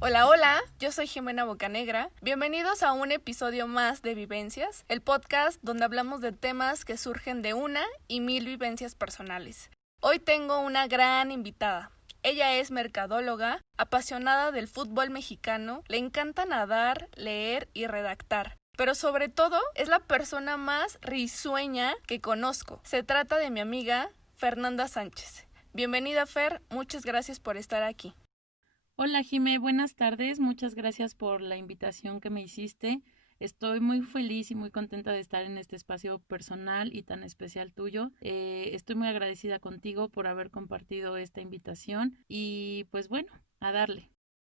Hola, hola, yo soy Jimena Bocanegra. Bienvenidos a un episodio más de Vivencias, el podcast donde hablamos de temas que surgen de una y mil vivencias personales. Hoy tengo una gran invitada. Ella es mercadóloga, apasionada del fútbol mexicano, le encanta nadar, leer y redactar. Pero sobre todo es la persona más risueña que conozco. Se trata de mi amiga Fernanda Sánchez. Bienvenida, Fer, muchas gracias por estar aquí. Hola Jimé, buenas tardes. Muchas gracias por la invitación que me hiciste. Estoy muy feliz y muy contenta de estar en este espacio personal y tan especial tuyo. Estoy muy agradecida contigo por haber compartido esta invitación y pues bueno, a darle.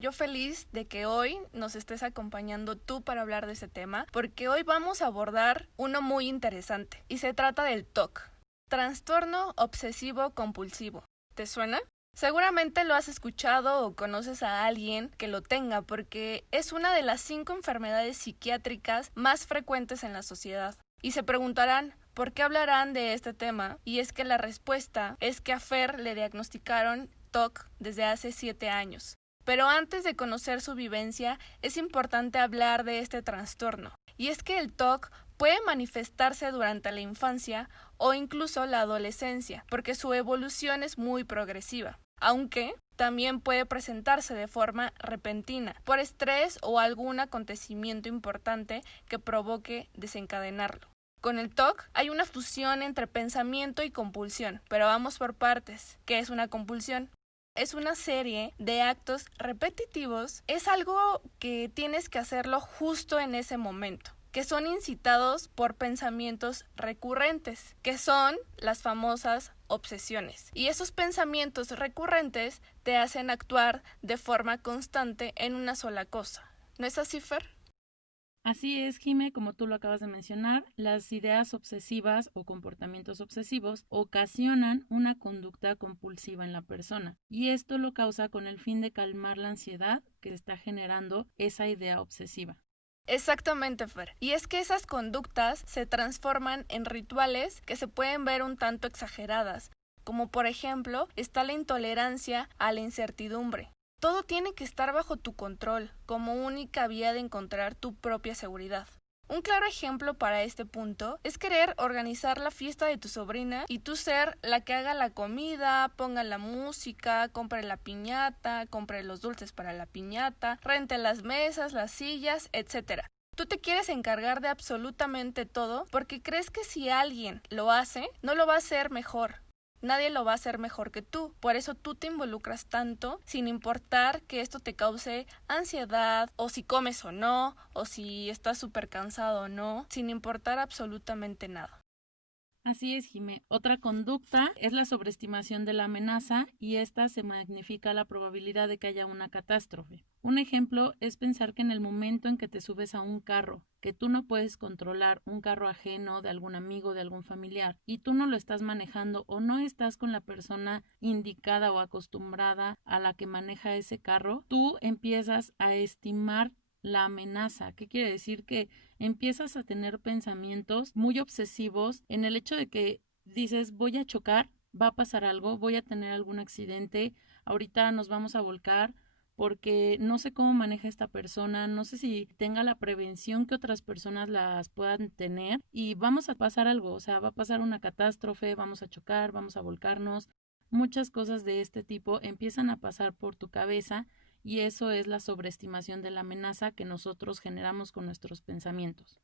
Yo feliz de que hoy nos estés acompañando tú para hablar de ese tema, porque hoy vamos a abordar uno muy interesante y se trata del TOC, trastorno obsesivo compulsivo. ¿Te suena? Seguramente lo has escuchado o conoces a alguien que lo tenga porque es una de las 5 enfermedades psiquiátricas más frecuentes en la sociedad. Y se preguntarán, ¿por qué hablarán de este tema? Y es que la respuesta es que a Fer le diagnosticaron TOC desde hace 7 años. Pero antes de conocer su vivencia, es importante hablar de este trastorno. Y es que el TOC puede manifestarse durante la infancia o incluso la adolescencia, porque su evolución es muy progresiva. Aunque también puede presentarse de forma repentina, por estrés o algún acontecimiento importante que provoque desencadenarlo. Con el TOC hay una fusión entre pensamiento y compulsión, pero vamos por partes. ¿Qué es una compulsión? Es una serie de actos repetitivos, es algo que tienes que hacerlo justo en ese momento, que son incitados por pensamientos recurrentes, que son las famosas obsesiones. Y esos pensamientos recurrentes te hacen actuar de forma constante en una sola cosa. ¿No es así, Fer? Así es, Jime, como tú lo acabas de mencionar, las ideas obsesivas o comportamientos obsesivos ocasionan una conducta compulsiva en la persona y esto lo causa con el fin de calmar la ansiedad que está generando esa idea obsesiva. Exactamente, Fer. Y es que esas conductas se transforman en rituales que se pueden ver un tanto exageradas, como por ejemplo está la intolerancia a la incertidumbre. Todo tiene que estar bajo tu control, como única vía de encontrar tu propia seguridad. Un claro ejemplo para este punto es querer organizar la fiesta de tu sobrina y tú ser la que haga la comida, ponga la música, compre la piñata, compre los dulces para la piñata, rente las mesas, las sillas, etc. Tú te quieres encargar de absolutamente todo porque crees que si alguien lo hace, no lo va a hacer mejor. Nadie lo va a hacer mejor que tú. Por eso tú te involucras tanto, sin importar que esto te cause ansiedad, o si comes o no, o si estás súper cansado o no, sin importar absolutamente nada. Así es, Jimé. Otra conducta es la sobreestimación de la amenaza y esta se magnifica la probabilidad de que haya una catástrofe. Un ejemplo es pensar que en el momento en que te subes a un carro que tú no puedes controlar, un carro ajeno de algún amigo, de algún familiar, y tú no lo estás manejando o no estás con la persona indicada o acostumbrada a la que maneja ese carro, tú empiezas a estimar la amenaza. ¿Qué quiere decir? Que empiezas a tener pensamientos muy obsesivos en el hecho de que dices voy a chocar, va a pasar algo, voy a tener algún accidente, ahorita nos vamos a volcar porque no sé cómo maneja esta persona, no sé si tenga la prevención que otras personas las puedan tener y vamos a pasar algo, o sea, va a pasar una catástrofe, vamos a chocar, vamos a volcarnos, muchas cosas de este tipo empiezan a pasar por tu cabeza y eso es la sobreestimación de la amenaza que nosotros generamos con nuestros pensamientos.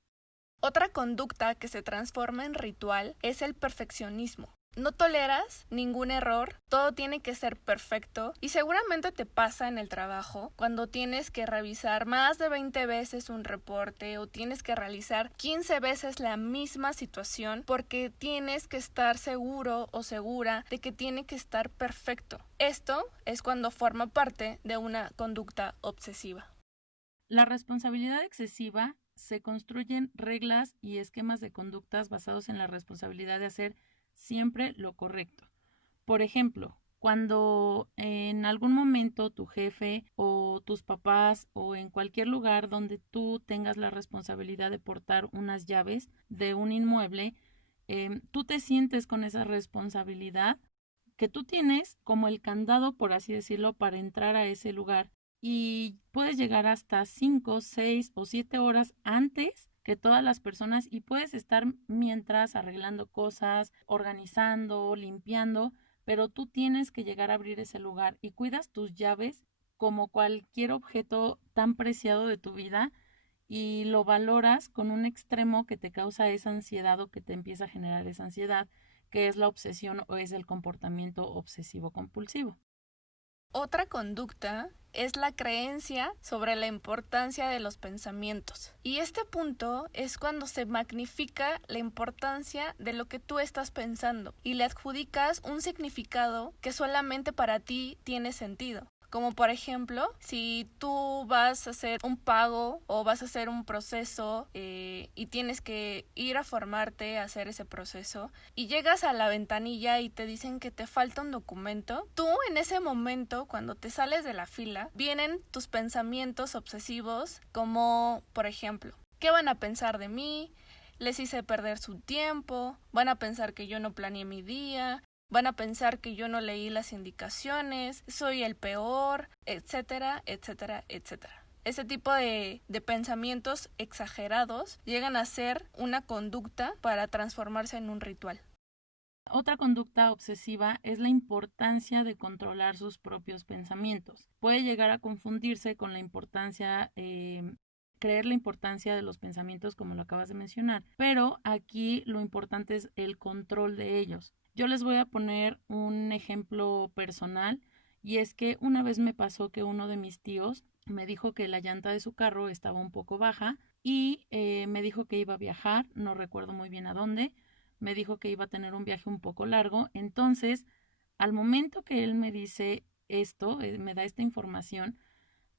Otra conducta que se transforma en ritual es el perfeccionismo. No toleras ningún error, todo tiene que ser perfecto y seguramente te pasa en el trabajo cuando tienes que revisar más de 20 veces un reporte o tienes que realizar 15 veces la misma situación porque tienes que estar seguro o segura de que tiene que estar perfecto. Esto es cuando forma parte de una conducta obsesiva. La responsabilidad excesiva se construyen reglas y esquemas de conductas basados en la responsabilidad de hacer siempre lo correcto. Por ejemplo, cuando en algún momento tu jefe o tus papás o en cualquier lugar donde tú tengas la responsabilidad de portar unas llaves de un inmueble, tú te sientes con esa responsabilidad que tú tienes como el candado, por así decirlo, para entrar a ese lugar y puedes llegar hasta 5, 6 o 7 horas antes que todas las personas y puedes estar mientras arreglando cosas, organizando, limpiando, pero tú tienes que llegar a abrir ese lugar y cuidas tus llaves como cualquier objeto tan preciado de tu vida y lo valoras con un extremo que te causa esa ansiedad o que te empieza a generar esa ansiedad, que es la obsesión o es el comportamiento obsesivo compulsivo. Otra conducta es la creencia sobre la importancia de los pensamientos. Y este punto es cuando se magnifica la importancia de lo que tú estás pensando y le adjudicas un significado que solamente para ti tiene sentido. Como por ejemplo, si tú vas a hacer un pago o vas a hacer un proceso y tienes que ir a formarte a hacer ese proceso y llegas a la ventanilla y te dicen que te falta un documento, tú en ese momento, cuando te sales de la fila, vienen tus pensamientos obsesivos como, por ejemplo, ¿qué van a pensar de mí? Les hice perder su tiempo, van a pensar que yo no planeé mi día, van a pensar que yo no leí las indicaciones, soy el peor, etcétera, etcétera, etcétera. Ese tipo de pensamientos exagerados llegan a ser una conducta para transformarse en un ritual. Otra conducta obsesiva es la importancia de controlar sus propios pensamientos. Puede llegar a confundirse con la importancia, creer la importancia de los pensamientos como lo acabas de mencionar, pero aquí lo importante es el control de ellos. Yo les voy a poner un ejemplo personal y es que una vez me pasó que uno de mis tíos me dijo que la llanta de su carro estaba un poco baja y me dijo que iba a viajar, no recuerdo muy bien a dónde, me dijo que iba a tener un viaje un poco largo, entonces al momento que él me dice esto, me da esta información,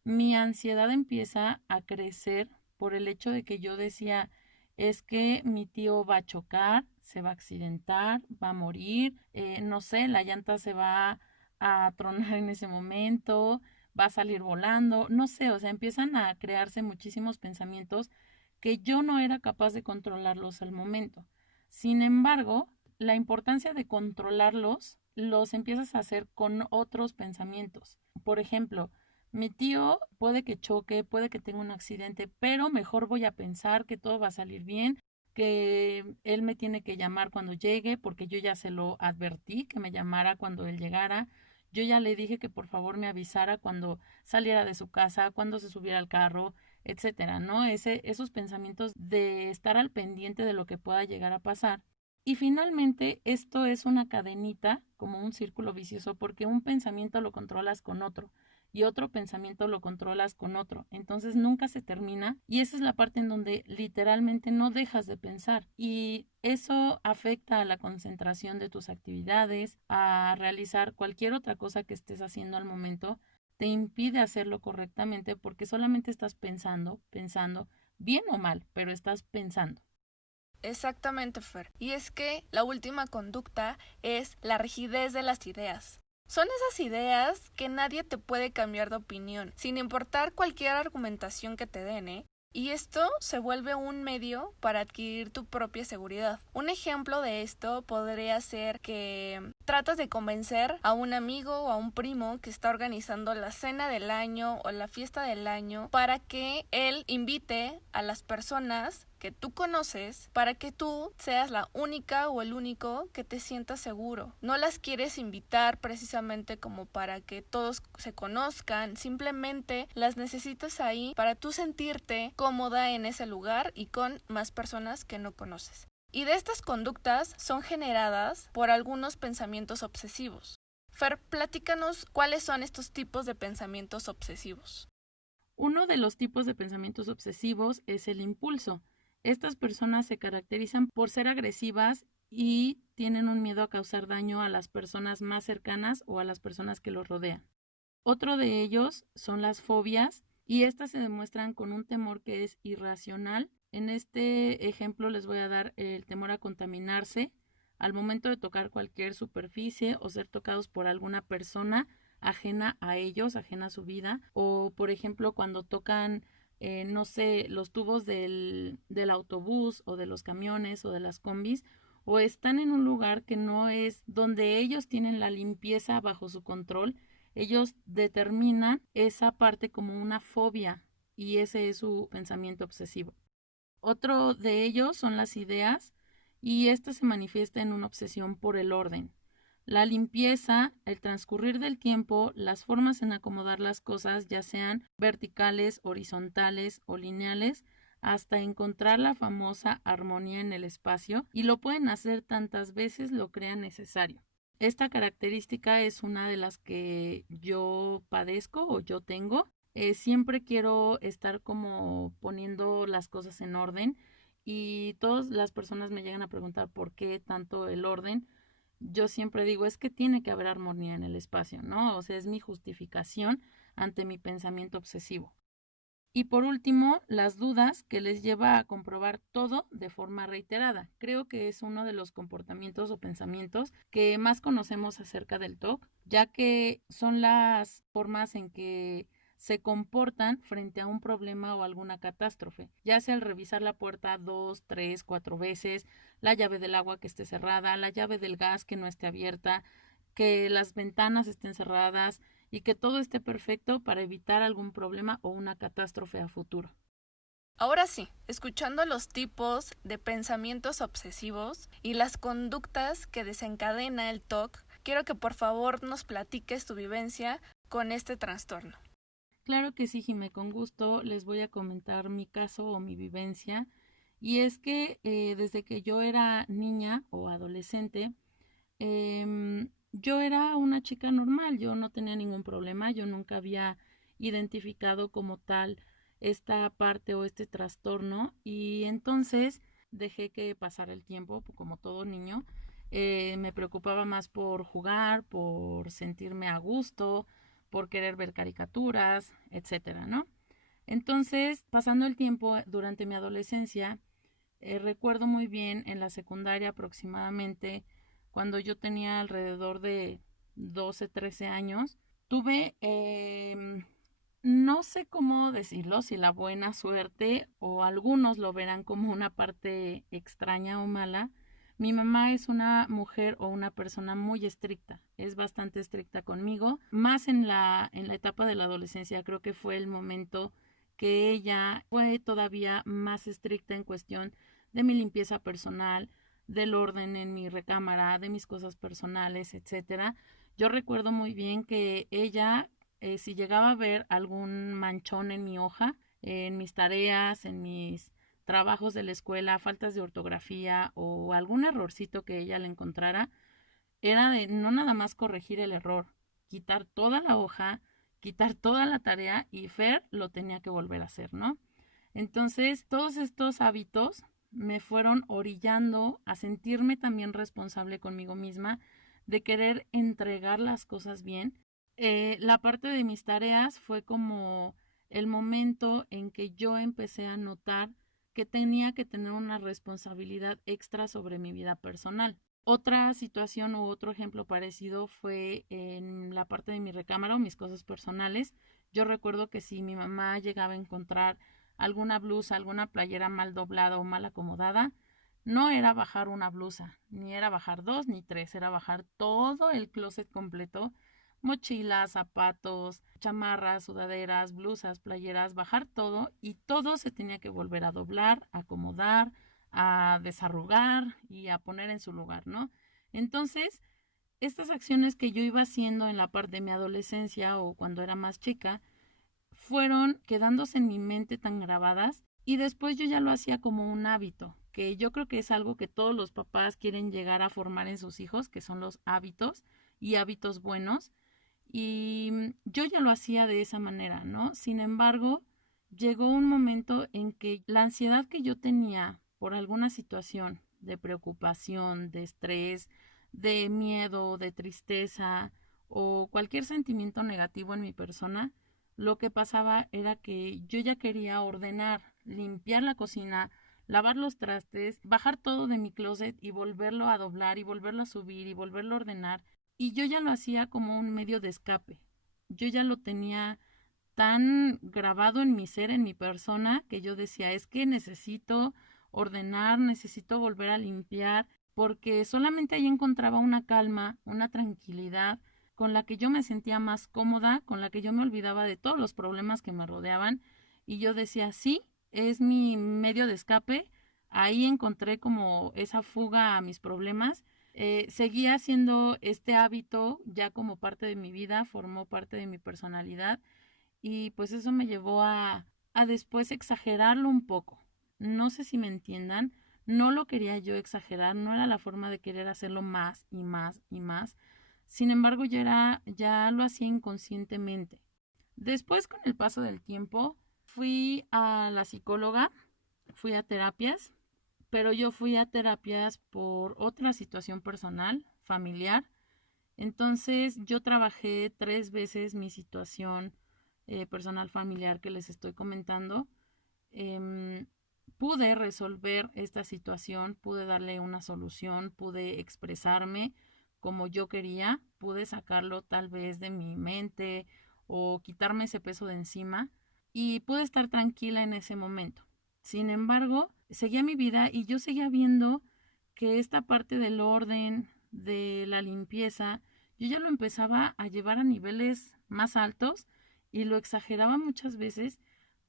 mi ansiedad empieza a crecer por el hecho de que yo decía, es que mi tío va a chocar, se va a accidentar, va a morir, no sé, la llanta se va a tronar en ese momento, va a salir volando, no sé, o sea, empiezan a crearse muchísimos pensamientos que yo no era capaz de controlarlos al momento. Sin embargo, la importancia de controlarlos los empiezas a hacer con otros pensamientos. Por ejemplo, mi tío puede que choque, puede que tenga un accidente, pero mejor voy a pensar que todo va a salir bien, que él me tiene que llamar cuando llegue, porque yo ya se lo advertí que me llamara cuando él llegara. Yo ya le dije que por favor me avisara cuando saliera de su casa, cuando se subiera al carro, etcétera, ¿no? Esos pensamientos de estar al pendiente de lo que pueda llegar a pasar. Y finalmente, esto es una cadenita, como un círculo vicioso, porque un pensamiento lo controlas con otro y otro pensamiento lo controlas con otro. Entonces nunca se termina y esa es la parte en donde literalmente no dejas de pensar y eso afecta a la concentración de tus actividades, a realizar cualquier otra cosa que estés haciendo al momento, te impide hacerlo correctamente porque solamente estás pensando, bien o mal, pero estás pensando. Exactamente, Fer. Y es que la última conducta es la rigidez de las ideas. Son esas ideas que nadie te puede cambiar de opinión, sin importar cualquier argumentación que te den, ¿eh? Y esto se vuelve un medio para adquirir tu propia seguridad. Un ejemplo de esto podría ser que tratas de convencer a un amigo o a un primo que está organizando la cena del año o la fiesta del año para que él invite a las personas que tú conoces para que tú seas la única o el único que te sientas seguro. No las quieres invitar precisamente como para que todos se conozcan, simplemente las necesitas ahí para tú sentirte cómoda en ese lugar y con más personas que no conoces. Y de estas conductas son generadas por algunos pensamientos obsesivos. Fer, platícanos cuáles son estos tipos de pensamientos obsesivos. Uno de los tipos de pensamientos obsesivos es el impulso. Estas personas se caracterizan por ser agresivas y tienen un miedo a causar daño a las personas más cercanas o a las personas que los rodean. Otro de ellos son las fobias y estas se demuestran con un temor que es irracional. En este ejemplo les voy a dar el temor a contaminarse al momento de tocar cualquier superficie o ser tocados por alguna persona ajena a ellos, ajena a su vida, o por ejemplo cuando tocan no sé, los tubos del autobús o de los camiones o de las combis, o están en un lugar que no es donde ellos tienen la limpieza bajo su control, Ellos determinan esa parte como una fobia y ese es su pensamiento obsesivo. Otro de ellos son las ideas y esta se manifiesta en una obsesión por el orden. La limpieza, el transcurrir del tiempo, las formas en acomodar las cosas, ya sean verticales, horizontales o lineales, hasta encontrar la famosa armonía en el espacio, y lo pueden hacer tantas veces lo crean necesario. Esta característica es una de las que yo padezco o yo tengo. Siempre quiero estar como poniendo las cosas en orden y todas las personas me llegan a preguntar por qué tanto el orden. Yo siempre digo, es que tiene que haber armonía en el espacio, ¿no? O sea, es mi justificación ante mi pensamiento obsesivo. Y por último, las dudas que les lleva a comprobar todo de forma reiterada. Creo que es uno de los comportamientos o pensamientos que más conocemos acerca del TOC, ya que son las formas en que se comportan frente a un problema o alguna catástrofe, ya sea al revisar la puerta 2, 3, 4 veces, la llave del agua que esté cerrada, la llave del gas que no esté abierta, que las ventanas estén cerradas, y que todo esté perfecto para evitar algún problema o una catástrofe a futuro. Ahora sí, escuchando los tipos de pensamientos obsesivos y las conductas que desencadena el TOC, quiero que por favor nos platiques tu vivencia con este trastorno. Claro que sí, Jimé, con gusto les voy a comentar mi caso o mi vivencia. Y es que desde que yo era niña o adolescente, yo era una chica normal, yo no tenía ningún problema, yo nunca había identificado como tal esta parte o este trastorno y entonces dejé que pasara el tiempo, como todo niño. Me preocupaba más por jugar, por sentirme a gusto, por querer ver caricaturas, etcétera, ¿no? Entonces, pasando el tiempo durante mi adolescencia, recuerdo muy bien en la secundaria aproximadamente, cuando yo tenía alrededor de 12, 13 años, tuve, no sé cómo decirlo, si la buena suerte o algunos lo verán como una parte extraña o mala. Mi mamá es una mujer o una persona muy estricta, es bastante estricta conmigo, más en la etapa de la adolescencia, creo que fue el momento que ella fue todavía más estricta en cuestión de mi limpieza personal, del orden en mi recámara, de mis cosas personales, etcétera. Yo recuerdo muy bien que ella, si llegaba a ver algún manchón en mi hoja, en mis tareas, en mis trabajos de la escuela, faltas de ortografía o algún errorcito que ella le encontrara, era de no nada más corregir el error, quitar toda la hoja, quitar toda la tarea y Fer lo tenía que volver a hacer, ¿no? Entonces, todos estos hábitos me fueron orillando a sentirme también responsable conmigo misma, de querer entregar las cosas bien. La parte de mis tareas fue como el momento en que yo empecé a notar que tenía que tener una responsabilidad extra sobre mi vida personal. Otra situación u otro ejemplo parecido fue en la parte de mi recámara o mis cosas personales. Yo recuerdo que si mi mamá llegaba a encontrar alguna blusa, alguna playera mal doblada o mal acomodada, no era bajar una blusa, ni era bajar dos ni tres, era bajar todo el closet completo, mochilas, zapatos, chamarras, sudaderas, blusas, playeras, bajar todo y todo se tenía que volver a doblar, a acomodar, a desarrugar y a poner en su lugar, ¿no? Entonces, estas acciones que yo iba haciendo en la parte de mi adolescencia o cuando era más chica, fueron quedándose en mi mente tan grabadas y después yo ya lo hacía como un hábito, que yo creo que es algo que todos los papás quieren llegar a formar en sus hijos, que son los hábitos y hábitos buenos. Y yo ya lo hacía de esa manera, ¿no? Sin embargo, llegó un momento en que la ansiedad que yo tenía por alguna situación de preocupación, de estrés, de miedo, de tristeza o cualquier sentimiento negativo en mi persona, lo que pasaba era que yo ya quería ordenar, limpiar la cocina, lavar los trastes, bajar todo de mi closet y volverlo a doblar y volverlo a subir y volverlo a ordenar. Y yo ya lo hacía como un medio de escape. Yo ya lo tenía tan grabado en mi ser, en mi persona, que yo decía, es que necesito ordenar, necesito volver a limpiar, porque solamente ahí encontraba una calma, una tranquilidad con la que yo me sentía más cómoda, con la que yo me olvidaba de todos los problemas que me rodeaban y yo decía, sí, es mi medio de escape, ahí encontré como esa fuga a mis problemas. Seguía haciendo este hábito ya como parte de mi vida, formó parte de mi personalidad y pues eso me llevó a después exagerarlo un poco. No sé si me entiendan, no lo quería yo exagerar, no era la forma de querer hacerlo más y más y más. Sin embargo, ya lo hacía inconscientemente. Después, con el paso del tiempo, fui a la psicóloga, fui a terapias, pero yo fui a terapias por otra situación personal, familiar. Entonces, yo trabajé 3 veces mi situación personal familiar que les estoy comentando. Em, Pude resolver esta situación, pude darle una solución, pude expresarme como yo quería, pude sacarlo tal vez de mi mente o quitarme ese peso de encima y pude estar tranquila en ese momento. Sin embargo, seguía mi vida y yo seguía viendo que esta parte del orden, de la limpieza, yo ya lo empezaba a llevar a niveles más altos y lo exageraba muchas veces,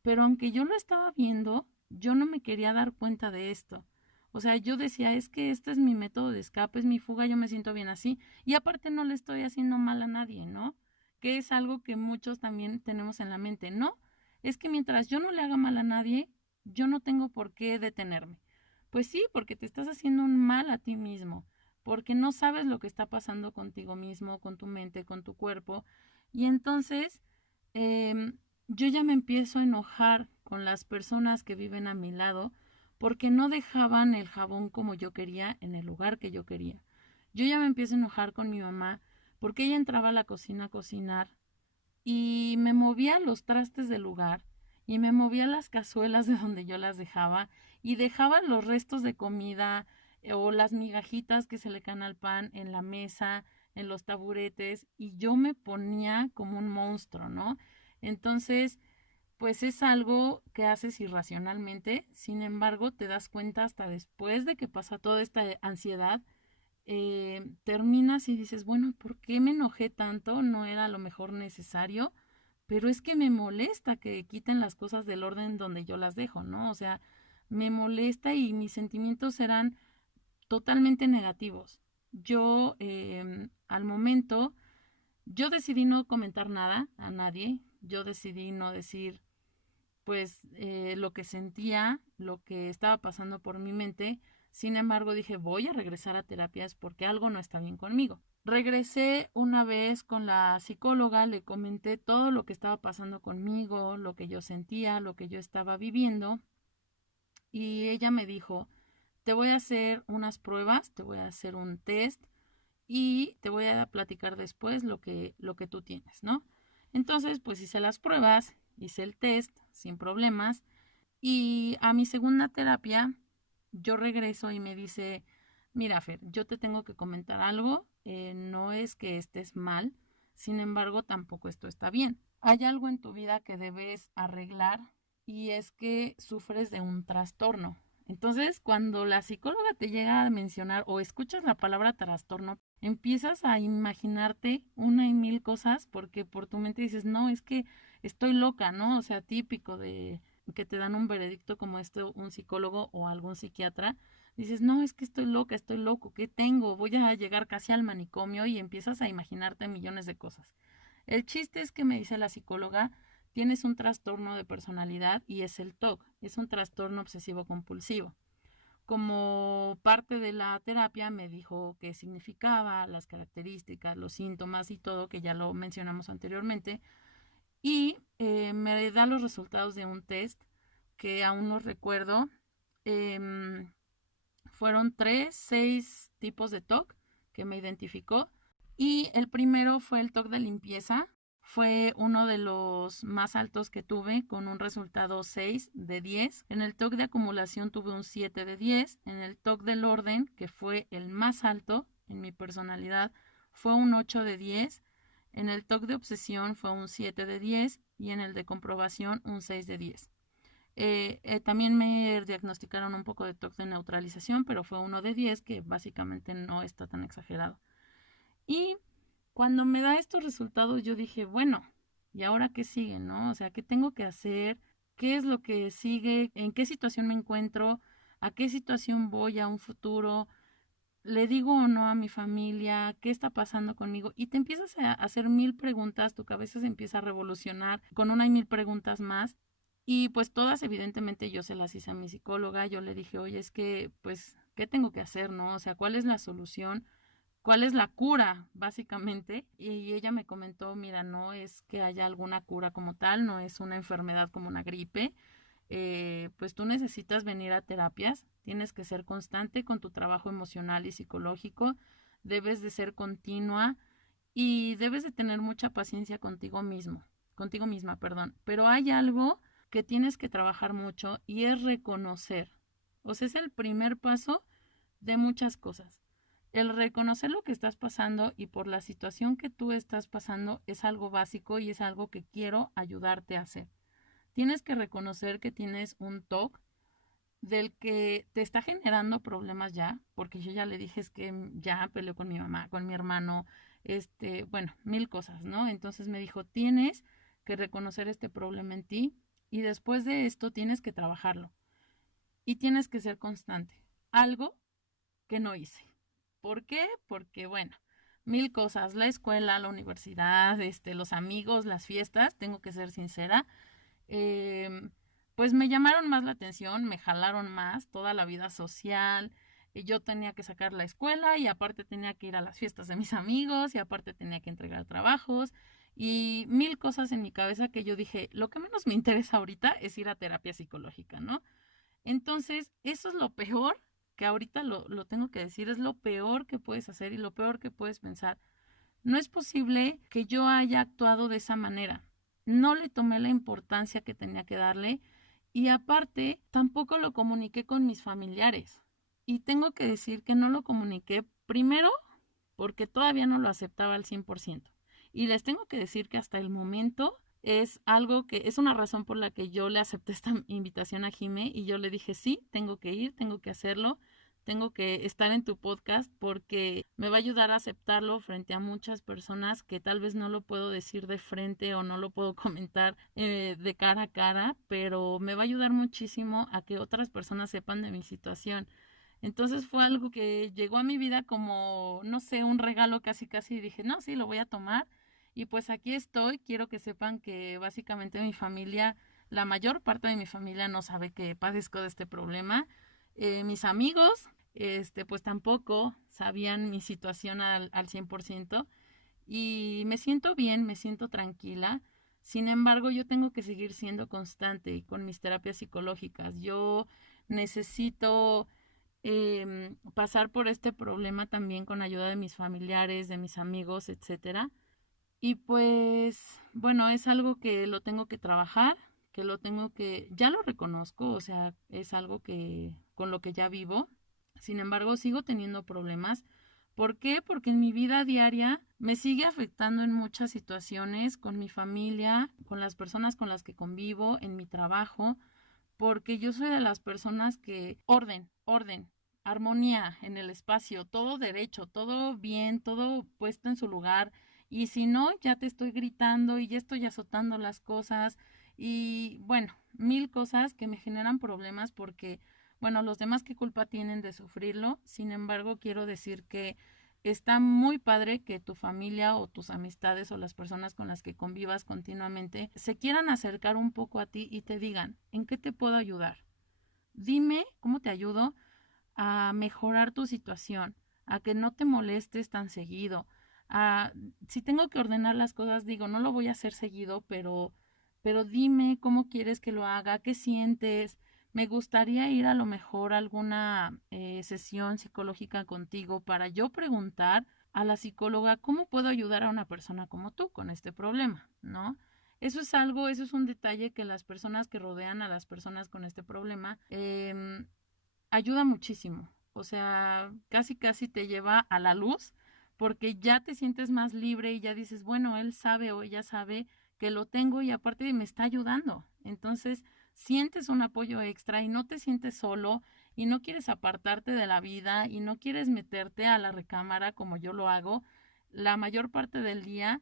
pero aunque yo lo estaba viendo, yo no me quería dar cuenta de esto. O sea, yo decía, es que este es mi método de escape, es mi fuga, yo me siento bien así. Y aparte no le estoy haciendo mal a nadie, ¿no? Que es algo que muchos también tenemos en la mente, ¿no? Es que mientras yo no le haga mal a nadie, yo no tengo por qué detenerme. Pues sí, porque te estás haciendo un mal a ti mismo, porque no sabes lo que está pasando contigo mismo, con tu mente, con tu cuerpo. Y entonces, yo ya me empiezo a enojar con las personas que viven a mi lado porque no dejaban el jabón como yo quería en el lugar que yo quería. Yo ya me empiezo a enojar con mi mamá porque ella entraba a la cocina a cocinar y me movía los trastes del lugar y me movía las cazuelas de donde yo las dejaba y dejaba los restos de comida o las migajitas que se le caen al pan en la mesa, en los taburetes y yo me ponía como un monstruo, ¿no? Entonces, pues es algo que haces irracionalmente, sin embargo, te das cuenta hasta después de que pasa toda esta ansiedad, terminas y dices, bueno, ¿por qué me enojé tanto? No era a lo mejor necesario, pero es que me molesta que quiten las cosas del orden donde yo las dejo, ¿no? O sea, me molesta y mis sentimientos eran totalmente negativos. Yo, al momento, yo decidí no comentar nada a nadie, yo decidí no decir pues lo que sentía, lo que estaba pasando por mi mente. Sin embargo, dije, voy a regresar a terapias porque algo no está bien conmigo. Regresé una vez con la psicóloga, le comenté todo lo que estaba pasando conmigo, lo que yo sentía, lo que yo estaba viviendo y ella me dijo, te voy a hacer unas pruebas, te voy a hacer un test y te voy a platicar después lo que tú tienes, ¿no? Entonces, pues hice las pruebas, hice el test sin problemas y a mi segunda terapia yo regreso y me dice, mira Fer, yo te tengo que comentar algo, no es que estés mal, sin embargo tampoco esto está bien. Hay algo en tu vida que debes arreglar y es que sufres de un trastorno. Entonces, cuando la psicóloga te llega a mencionar o escuchas la palabra trastorno, empiezas a imaginarte una y mil cosas porque por tu mente dices, no, es que estoy loca, ¿no? O sea, típico de que te dan un veredicto como este un psicólogo o algún psiquiatra, dices, no, es que estoy loca, estoy loco, ¿qué tengo? Voy a llegar casi al manicomio y empiezas a imaginarte millones de cosas. El chiste es que me dice la psicóloga, tienes un trastorno de personalidad y es el TOC, es un trastorno obsesivo compulsivo. Como parte de la terapia me dijo qué significaba, las características, los síntomas y todo, que ya lo mencionamos anteriormente, y me da los resultados de un test que aún no recuerdo. Eh, Fueron 6 tipos de TOC que me identificó y el primero fue el TOC de limpieza. Fue uno de los más altos que tuve con un resultado 6 de 10. En el TOC de acumulación tuve un 7 de 10. En el TOC del orden, que fue el más alto en mi personalidad, fue un 8 de 10. En el TOC de obsesión fue un 7 de 10 y en el de comprobación un 6 de 10. También me diagnosticaron un poco de TOC de neutralización, pero fue uno de 10 que básicamente no está tan exagerado. Y Cuando me da estos resultados, yo dije, bueno, ¿y ahora qué sigue, no? O sea, ¿qué tengo que hacer? ¿Qué es lo que sigue? ¿En qué situación me encuentro? ¿A qué situación voy a un futuro? ¿Le digo o no a mi familia? ¿Qué está pasando conmigo? Y te empiezas a hacer mil preguntas, tu cabeza se empieza a revolucionar con una y mil preguntas más. Y pues todas, evidentemente, yo se las hice a mi psicóloga. Yo le dije, oye, es que, pues, ¿qué tengo que hacer, no? O sea, ¿cuál es la solución? ¿Cuál es la cura, básicamente? Y ella me comentó, mira, no es que haya alguna cura como tal, no es una enfermedad como una gripe. Pues tú necesitas venir a terapias, tienes que ser constante con tu trabajo emocional y psicológico, debes de ser continua y debes de tener mucha paciencia contigo misma, perdón. Pero hay algo que tienes que trabajar mucho y es reconocer. O sea, es el primer paso de muchas cosas. El reconocer lo que estás pasando y por la situación que tú estás pasando es algo básico y es algo que quiero ayudarte a hacer. Tienes que reconocer que tienes un TOC del que te está generando problemas ya, porque yo ya le dije es que ya peleó con mi mamá, con mi hermano, bueno, mil cosas, ¿no? Entonces me dijo, tienes que reconocer este problema en ti y después de esto tienes que trabajarlo y tienes que ser constante. Algo que no hice. ¿Por qué? Porque, bueno, mil cosas, la escuela, la universidad, los amigos, las fiestas, tengo que ser sincera, eh, pues me llamaron más la atención, me jalaron más toda la vida social. Y yo tenía que sacar la escuela y aparte tenía que ir a las fiestas de mis amigos y aparte tenía que entregar trabajos y mil cosas en mi cabeza que yo dije, lo que menos me interesa ahorita es ir a terapia psicológica, ¿no? Entonces, eso es lo peor, que ahorita lo tengo que decir, es lo peor que puedes hacer y lo peor que puedes pensar. No es posible que yo haya actuado de esa manera. No le tomé la importancia que tenía que darle y aparte tampoco lo comuniqué con mis familiares. Y tengo que decir que no lo comuniqué primero porque todavía no lo aceptaba al 100%. Y les tengo que decir que hasta el momento es algo que es una razón por la que yo le acepté esta invitación a Jime y yo le dije, sí, tengo que ir, tengo que hacerlo, tengo que estar en tu podcast porque me va a ayudar a aceptarlo frente a muchas personas que tal vez no lo puedo decir de frente o no lo puedo comentar de cara a cara, pero me va a ayudar muchísimo a que otras personas sepan de mi situación. Entonces fue algo que llegó a mi vida como, no sé, un regalo casi casi y dije, no, sí, lo voy a tomar. Y pues aquí estoy, quiero que sepan que básicamente mi familia, la mayor parte de mi familia no sabe que padezco de este problema. Mis amigos, pues tampoco sabían mi situación al 100% y me siento bien, me siento tranquila. Sin embargo, yo tengo que seguir siendo constante con mis terapias psicológicas. Yo necesito pasar por este problema también con ayuda de mis familiares, de mis amigos, etcétera. Y pues, bueno, es algo que lo tengo que trabajar, que lo tengo que, ya lo reconozco, o sea, es algo que con lo que ya vivo. Sin embargo, sigo teniendo problemas. ¿Por qué? Porque en mi vida diaria me sigue afectando en muchas situaciones, con mi familia, con las personas con las que convivo, en mi trabajo, porque yo soy de las personas que orden, armonía en el espacio, todo derecho, todo bien, todo puesto en su lugar. Y si no, ya te estoy gritando y ya estoy azotando las cosas y bueno, mil cosas que me generan problemas porque, bueno, los demás qué culpa tienen de sufrirlo. Sin embargo, quiero decir que está muy padre que tu familia o tus amistades o las personas con las que convivas continuamente se quieran acercar un poco a ti y te digan, ¿en qué te puedo ayudar? Dime cómo te ayudo a mejorar tu situación, a que no te molestes tan seguido. A, si tengo que ordenar las cosas, digo, no lo voy a hacer seguido, pero dime cómo quieres que lo haga, qué sientes. Me gustaría ir a lo mejor a alguna sesión psicológica contigo para yo preguntar a la psicóloga cómo puedo ayudar a una persona como tú con este problema, ¿no? Eso es algo, eso es un detalle que las personas que rodean a las personas con este problema ayuda muchísimo. O sea, casi casi te lleva a la luz porque ya te sientes más libre y ya dices, bueno, él sabe o ella sabe que lo tengo y aparte me está ayudando. Entonces, sientes un apoyo extra y no te sientes solo y no quieres apartarte de la vida y no quieres meterte a la recámara como yo lo hago. la mayor parte del día,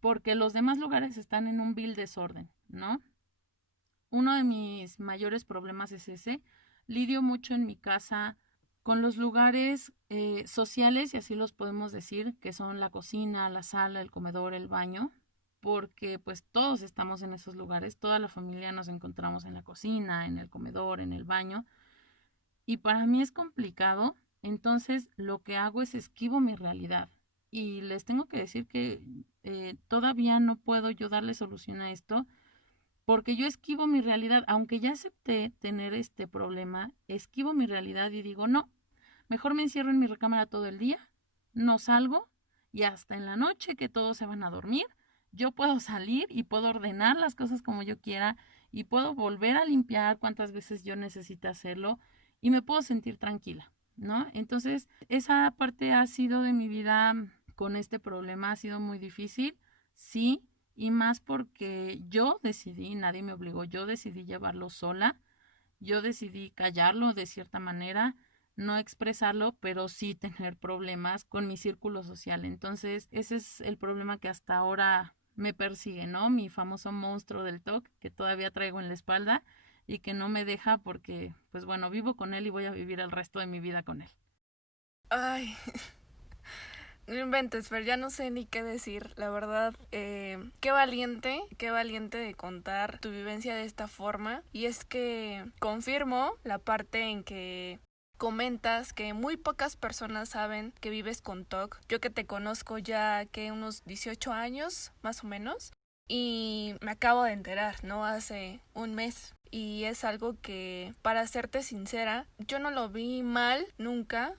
porque los demás lugares están en un vil desorden, ¿no? Uno de mis mayores problemas es ese. Lidio mucho en mi casa con los lugares sociales, y así los podemos decir, que son la cocina, la sala, el comedor, el baño, porque pues todos estamos en esos lugares, toda la familia nos encontramos en la cocina, en el comedor, en el baño, y para mí es complicado. Entonces lo que hago es esquivo mi realidad, y les tengo que decir que todavía no puedo yo darle solución a esto, porque yo esquivo mi realidad, aunque ya acepté tener este problema, esquivo mi realidad y digo, no, mejor me encierro en mi recámara todo el día, no salgo, y hasta en la noche que todos se van a dormir, yo puedo salir y puedo ordenar las cosas como yo quiera y puedo volver a limpiar cuantas veces yo necesite hacerlo y me puedo sentir tranquila, ¿no? Entonces, esa parte ha sido de mi vida con este problema, ha sido muy difícil, sí, y más porque yo decidí, nadie me obligó, yo decidí llevarlo sola, yo decidí callarlo de cierta manera, no expresarlo, pero sí tener problemas con mi círculo social. Entonces, ese es el problema que hasta ahora me persigue, ¿no? Mi famoso monstruo del TOC que todavía traigo en la espalda y que no me deja porque, pues bueno, vivo con él y voy a vivir el resto de mi vida con él. Ay, no inventes, pero ya no sé ni qué decir, la verdad. Qué valiente de contar tu vivencia de esta forma. Y es que confirmo la parte en que comentas que muy pocas personas saben que vives con TOC. Yo que te conozco ya que unos 18 años, más o menos, y me acabo de enterar, ¿no? Hace un mes. Y es algo que, para serte sincera, yo no lo vi mal nunca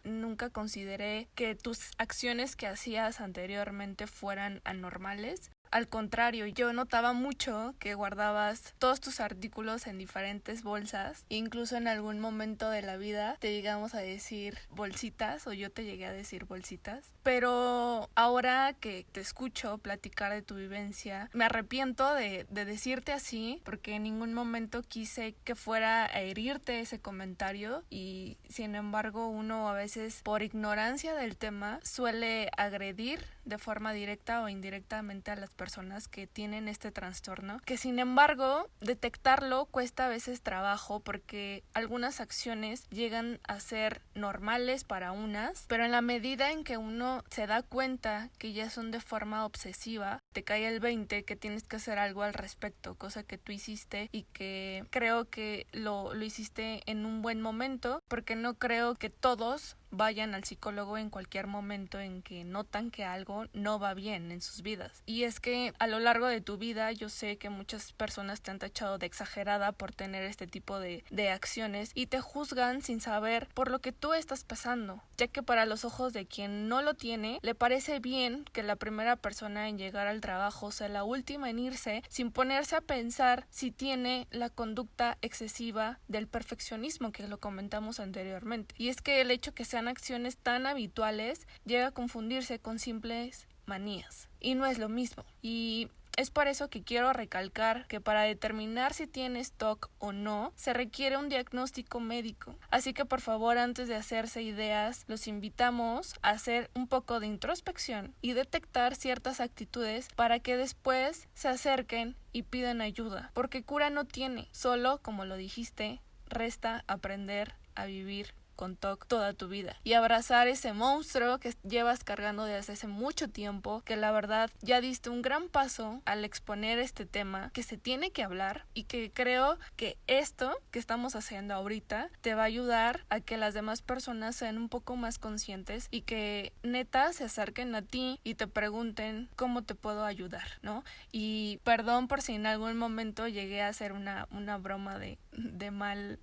consideré que tus acciones que hacías anteriormente fueran anormales. Al contrario, yo notaba mucho que guardabas todos tus artículos en diferentes bolsas. Incluso en algún momento de la vida te llegamos a decir bolsitas, o yo te llegué a decir bolsitas. Pero ahora que te escucho platicar de tu vivencia, me arrepiento de decirte así, porque en ningún momento quise que fuera a herirte ese comentario. Y sin embargo, uno a veces, por ignorancia del tema, suele agredir de forma directa o indirectamente a las personas que tienen este trastorno, que sin embargo detectarlo cuesta a veces trabajo, porque algunas acciones llegan a ser normales para unas, pero en la medida en que uno se da cuenta que ya son de forma obsesiva, te cae el 20 que tienes que hacer algo al respecto, cosa que tú hiciste y que creo que lo hiciste en un buen momento, porque no creo que todos vayan al psicólogo en cualquier momento en que notan que algo no va bien en sus vidas. Y es que a lo largo de tu vida yo sé que muchas personas te han tachado de exagerada por tener este tipo de acciones y te juzgan sin saber por lo que tú estás pasando, ya que para los ojos de quien no lo tiene, le parece bien que la primera persona en llegar al trabajo sea la última en irse, sin ponerse a pensar si tiene la conducta excesiva del perfeccionismo, que lo comentamos anteriormente. Y es que el hecho que sean acciones tan habituales llega a confundirse con simples manías, y no es lo mismo. Y es por eso que quiero recalcar que para determinar si tienes TOC o no, se requiere un diagnóstico médico. Así que por favor, antes de hacerse ideas, los invitamos a hacer un poco de introspección y detectar ciertas actitudes para que después se acerquen y pidan ayuda. Porque cura no tiene, solo, como lo dijiste, resta aprender a vivir con TOC toda tu vida y abrazar ese monstruo que llevas cargando desde hace mucho tiempo, que la verdad ya diste un gran paso al exponer este tema que se tiene que hablar, y que creo que esto que estamos haciendo ahorita te va a ayudar a que las demás personas sean un poco más conscientes y que neta se acerquen a ti y te pregunten cómo te puedo ayudar, ¿no? Y perdón por si en algún momento llegué a hacer una broma de mal.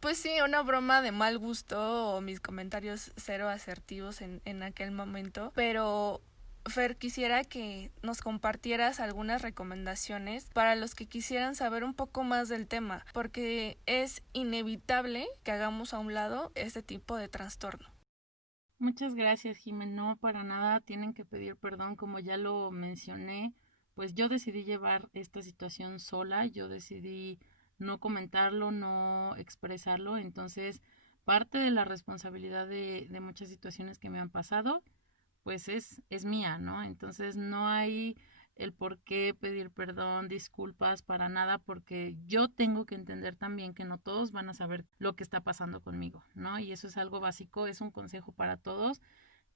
Pues sí, una broma de mal gusto o mis comentarios cero asertivos en aquel momento, pero Fer, quisiera que nos compartieras algunas recomendaciones para los que quisieran saber un poco más del tema, porque es inevitable que hagamos a un lado este tipo de trastorno. Muchas gracias, Jimena. No, para nada tienen que pedir perdón, como ya lo mencioné, pues yo decidí llevar esta situación sola, yo decidí no comentarlo, no expresarlo, entonces parte de la responsabilidad de muchas situaciones que me han pasado pues es mía, ¿no? Entonces no hay el por qué pedir perdón, disculpas para nada, porque yo tengo que entender también que no todos van a saber lo que está pasando conmigo, ¿no? Y eso es algo básico, es un consejo para todos,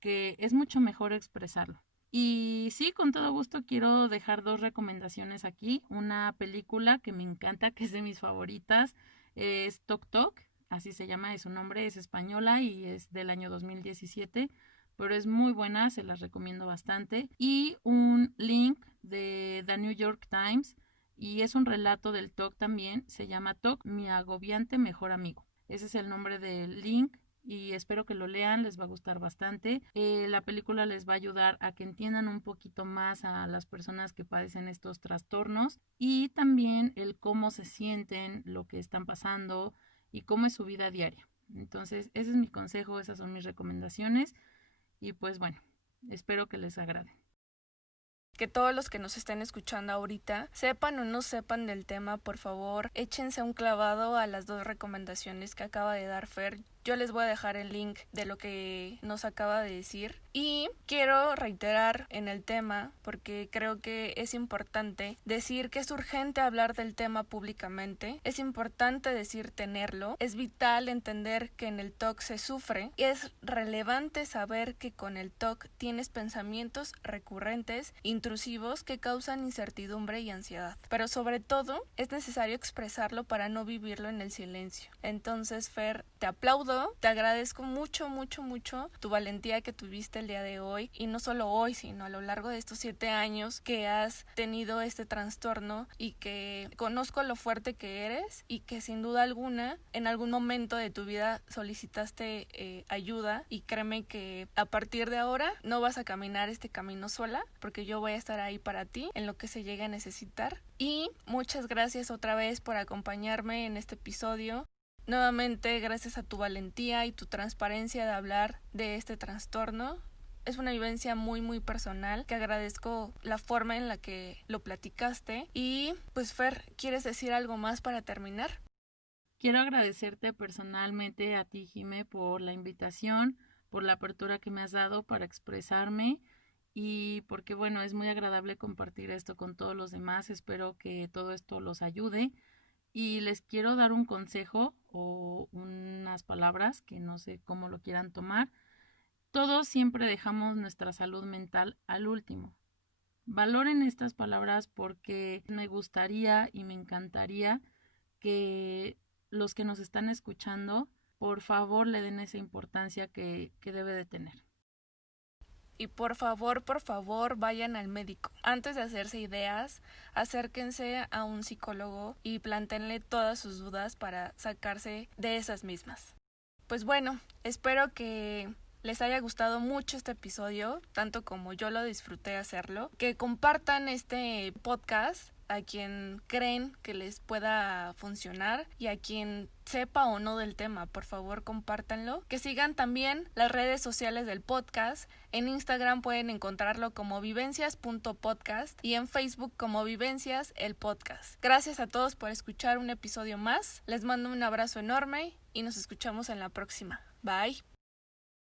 que es mucho mejor expresarlo. Y sí, con todo gusto quiero dejar 2 recomendaciones aquí. Una película que me encanta, que es de mis favoritas, es Tok Tok, así se llama, es su nombre, es española y es del año 2017, pero es muy buena, se las recomiendo bastante. Y un link de The New York Times, y es un relato del TOC también, se llama TOC, mi agobiante mejor amigo. Ese es el nombre del link y espero que lo lean, les va a gustar bastante. La película les va a ayudar a que entiendan un poquito más a las personas que padecen estos trastornos y también el cómo se sienten, lo que están pasando y cómo es su vida diaria. Entonces, ese es mi consejo, esas son mis recomendaciones y pues bueno, espero que les agrade. Que todos los que nos estén escuchando ahorita, sepan o no sepan del tema, por favor, échense un clavado a las 2 recomendaciones que acaba de dar Fer. Yo les voy a dejar el link de lo que nos acaba de decir. Y quiero reiterar en el tema, porque creo que es importante decir que es urgente hablar del tema públicamente. Es importante decir tenerlo. Es vital entender que en el TOC se sufre. Y es relevante saber que con el TOC tienes pensamientos recurrentes, intrusivos, que causan incertidumbre y ansiedad. Pero sobre todo, es necesario expresarlo para no vivirlo en el silencio. Entonces, Fer, te aplaudo. Te agradezco mucho tu valentía que tuviste el día de hoy, y no solo hoy, sino a lo largo de estos 7 años que has tenido este trastorno, y que conozco lo fuerte que eres y que sin duda alguna en algún momento de tu vida solicitaste ayuda, y créeme que a partir de ahora no vas a caminar este camino sola, porque yo voy a estar ahí para ti en lo que se llegue a necesitar. Y muchas gracias otra vez por acompañarme en este episodio. Nuevamente, gracias a tu valentía y tu transparencia de hablar de este trastorno. Es una vivencia muy personal, que agradezco la forma en la que lo platicaste. Y pues Fer, ¿quieres decir algo más para terminar? Quiero agradecerte personalmente a ti, Jime, por la invitación, por la apertura que me has dado para expresarme, y porque bueno, es muy agradable compartir esto con todos los demás. Espero que todo esto los ayude. Y les quiero dar un consejo o unas palabras que no sé cómo lo quieran tomar. Todos siempre dejamos nuestra salud mental al último. Valoren estas palabras, porque me gustaría y me encantaría que los que nos están escuchando, por favor, le den esa importancia que debe de tener. Y por favor, vayan al médico. Antes de hacerse ideas, acérquense a un psicólogo y plantéenle todas sus dudas para sacarse de esas mismas. Pues bueno, espero que les haya gustado mucho este episodio, tanto como yo lo disfruté hacerlo. Que compartan este podcast a quien creen que les pueda funcionar, y a quien sepa o no del tema, por favor compártanlo. Que sigan también las redes sociales del podcast. En Instagram pueden encontrarlo como vivencias.podcast y en Facebook como Vivencias el Podcast. Gracias a todos por escuchar un episodio más. Les mando un abrazo enorme y nos escuchamos en la próxima. Bye.